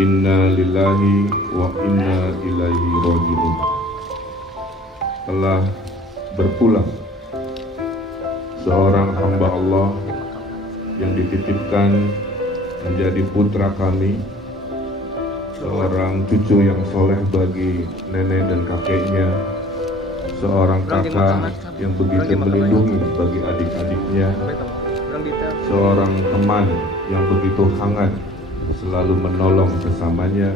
Inna lillahi wa inna ilaihi raji'un. Telah berpulang seorang hamba Allah yang dititipkan menjadi putra kami, seorang cucu yang soleh bagi nenek dan kakeknya, seorang kakak yang begitu melindungi bagi adik-adiknya, seorang teman yang begitu hangat selalu menolong sesamanya,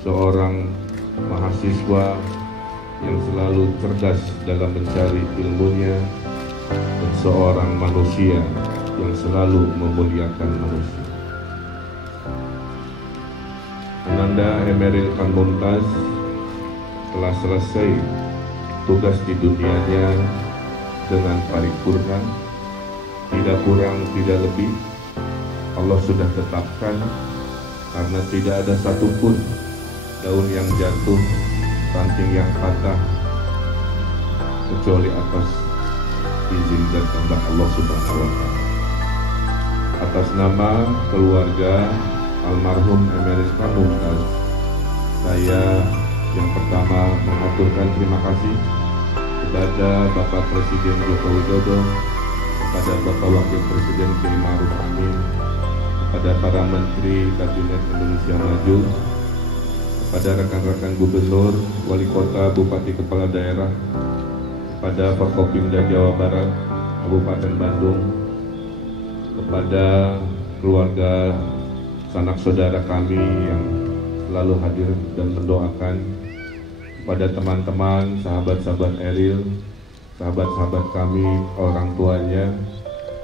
seorang mahasiswa yang selalu cerdas dalam mencari ilmunya, dan seorang manusia yang selalu memuliakan manusia. Ananda Emeril Khan Mumtaz telah selesai tugas di dunianya dengan paripurna, tidak kurang tidak lebih. Allah sudah tetapkan, karena tidak ada satupun daun yang jatuh, ranting yang patah, kecuali atas izin dan kehendak Allah Subhanahu wa Ta'ala. Atas nama keluarga almarhum Emeril Khan Mumtaz, saya yang pertama mengaturkan terima kasih kepada Bapak Presiden Joko Widodo, kepada Bapak Wakil Presiden Kiai Ma'ruf Amin, kepada para Menteri Kabinet Indonesia Maju, kepada rekan-rekan Gubernur, Wali Kota, Bupati, Kepala Daerah, kepada Forkopimda Jawa Barat, Kabupaten Bandung, kepada keluarga sanak saudara kami yang selalu hadir dan mendoakan, kepada teman-teman, sahabat-sahabat Eril, sahabat-sahabat kami, orang tuanya,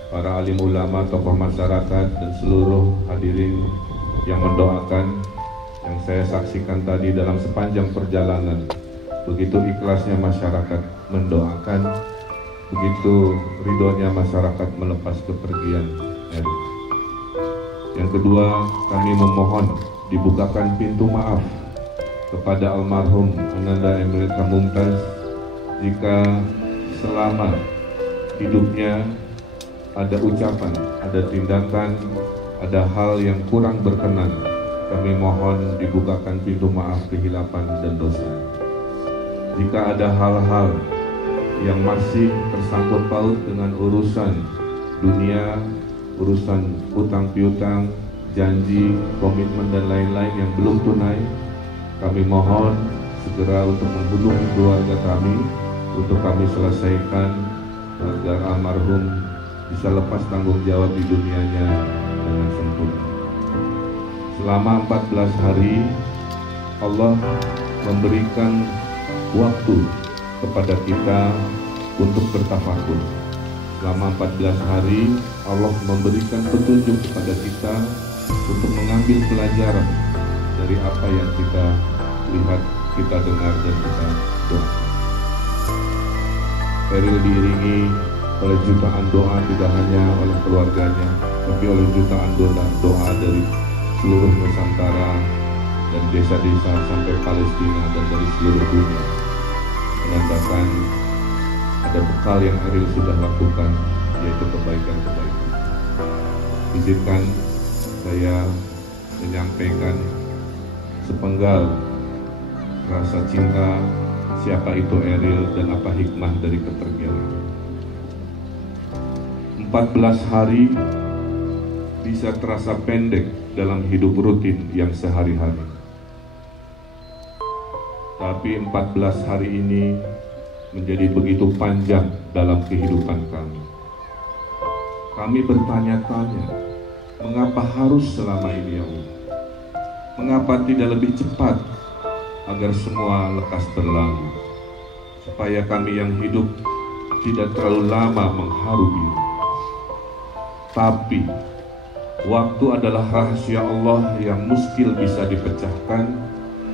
para alim ulama, tokoh masyarakat, dan seluruh hadirin yang mendoakan, yang saya saksikan tadi dalam sepanjang perjalanan. Begitu ikhlasnya masyarakat mendoakan, begitu ridhonya masyarakat melepas kepergian Eril. Yang kedua, kami memohon dibukakan pintu maaf kepada almarhum Ananda Emeril Khan Mumtaz jika selama hidupnya ada ucapan, ada tindakan, ada hal yang kurang berkenan. Kami mohon dibukakan pintu maaf kehilapan dan dosa. Jika ada hal-hal yang masih tersangkut paut dengan urusan dunia, urusan hutang piutang, janji, komitmen dan lain-lain yang belum tunai, kami mohon segera untuk menghubungi keluarga kami untuk kami selesaikan agar almarhum bisa lepas tanggung jawab di dunianya dengan sempurna. Selama 14 hari Allah memberikan waktu kepada kita untuk bertafakur. Selama 14 hari Allah memberikan petunjuk kepada kita untuk mengambil pelajaran dari apa yang kita lihat, kita dengar, dan kita doakan. Eril diiringi oleh jutaan doa, tidak hanya oleh keluarganya, tapi oleh jutaan doa dari seluruh Nusantara dan desa-desa sampai Palestina dan dari seluruh dunia, menandakan ada bekal yang Eril sudah lakukan, yaitu kebaikan-kebaikan. Izinkan saya menyampaikan sepenggal rasa cinta siapa itu Eril dan apa hikmah dari kepergian. 14 hari bisa terasa pendek dalam hidup rutin yang sehari-hari. Tapi 14 hari ini menjadi begitu panjang dalam kehidupan kami. Kami bertanya-tanya, mengapa harus selama ini ya Allah? Mengapa tidak lebih cepat agar semua lekas berlalu? Supaya kami yang hidup tidak terlalu lama mengharu diri. Tapi waktu adalah rahasia Allah yang muskil bisa dipecahkan,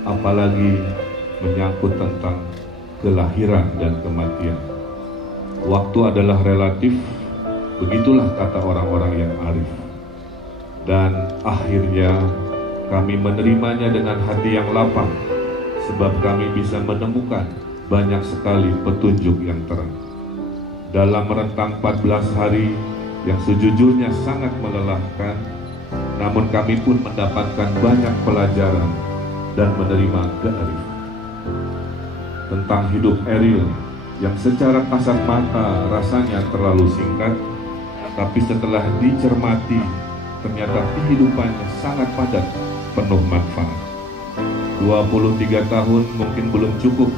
apalagi menyangkut tentang kelahiran dan kematian. Waktu adalah relatif, begitulah kata orang-orang yang arif. Dan akhirnya kami menerimanya dengan hati yang lapang, sebab kami bisa menemukan banyak sekali petunjuk yang terang. Dalam rentang 14 hari yang sejujurnya sangat melelahkan, namun kami pun mendapatkan banyak pelajaran dan menerima kearifan tentang hidup Eril yang secara kasat mata rasanya terlalu singkat, tapi setelah dicermati ternyata kehidupannya sangat padat, penuh manfaat. 23 tahun mungkin belum cukup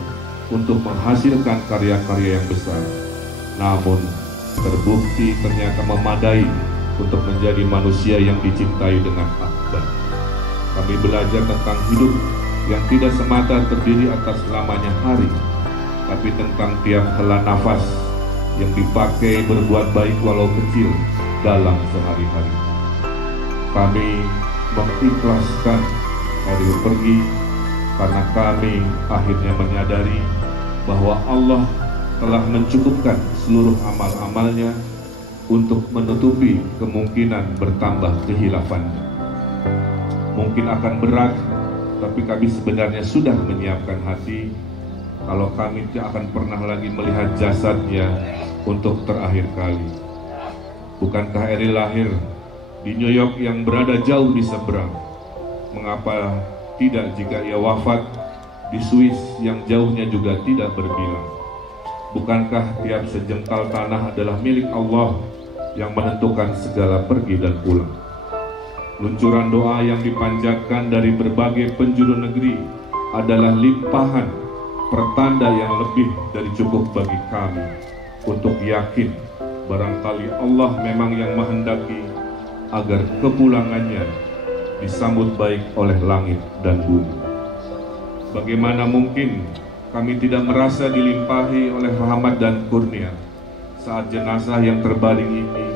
untuk menghasilkan karya-karya yang besar, namun terbukti ternyata memadai untuk menjadi manusia yang dicintai dengan akbar. Kami belajar tentang hidup yang tidak semata terdiri atas lamanya hari, tapi tentang tiap hela nafas yang dipakai berbuat baik walau kecil dalam sehari-hari. Kami mengikhlaskan Eril pergi karena kami akhirnya menyadari bahwa Allah telah mencukupkan seluruh amal-amalnya untuk menutupi kemungkinan bertambah kehilafannya. Mungkin akan berat, tapi kami sebenarnya sudah menyiapkan hati kalau kami tidak akan pernah lagi melihat jasadnya untuk terakhir kali. Bukankah Eril lahir di New York yang berada jauh di seberang? Mengapa tidak jika ia wafat di Swiss yang jauhnya juga tidak berbilang? Bukankah tiap sejengkal tanah adalah milik Allah yang menentukan segala pergi dan pulang? Luncuran doa yang dipanjatkan dari berbagai penjuru negeri adalah limpahan pertanda yang lebih dari cukup bagi kami untuk yakin barangkali Allah memang yang menghendaki agar kepulangannya disambut baik oleh langit dan bumi. Bagaimana mungkin kami tidak merasa dilimpahi oleh rahmat dan kurnia saat jenazah yang terbaring ini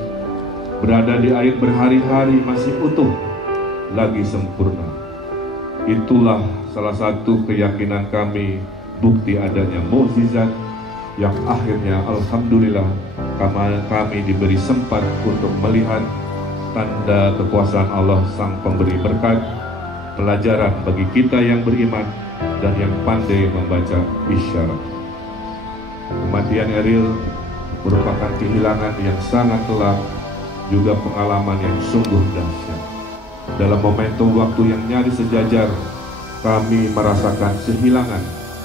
berada di air berhari-hari masih utuh lagi sempurna. Itulah salah satu keyakinan kami, bukti adanya mukjizat yang akhirnya alhamdulillah kami diberi sempat untuk melihat tanda kekuasaan Allah sang pemberi berkat, pelajaran bagi kita yang beriman dan yang pandai membaca isyarat. Kematian Eril merupakan kehilangan yang sangat telak, juga pengalaman yang sungguh dahsyat. Dalam momentum waktu yang nyaris sejajar, kami merasakan kehilangan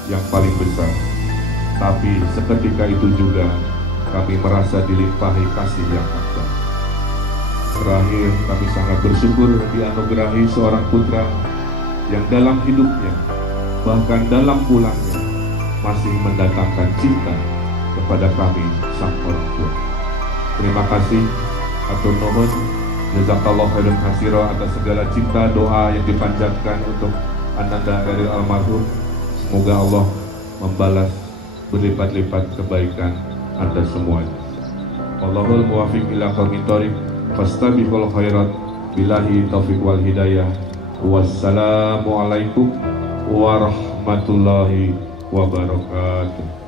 yang paling besar. Tapi seketika itu juga kami merasa dilimpahi kasih yang akbar. Terakhir, kami sangat bersyukur dianugerahi seorang putra yang dalam hidupnya, bahkan dalam pulangnya, masih mendatangkan cinta kepada kami sang orang tua. Terima kasih, atur nuhun, jazakallahu khairan katsira atas segala cinta doa yang dipanjatkan untuk Ananda Eril almarhum. Semoga Allah membalas berlipat-lipat kebaikan Anda semuanya. Wallahul muwaffiq ila aqwamit thoriq, fastabiqul khairat, billahi taufiq wal hidayah. Wassalamualaikum warahmatullahi wabarakatuh.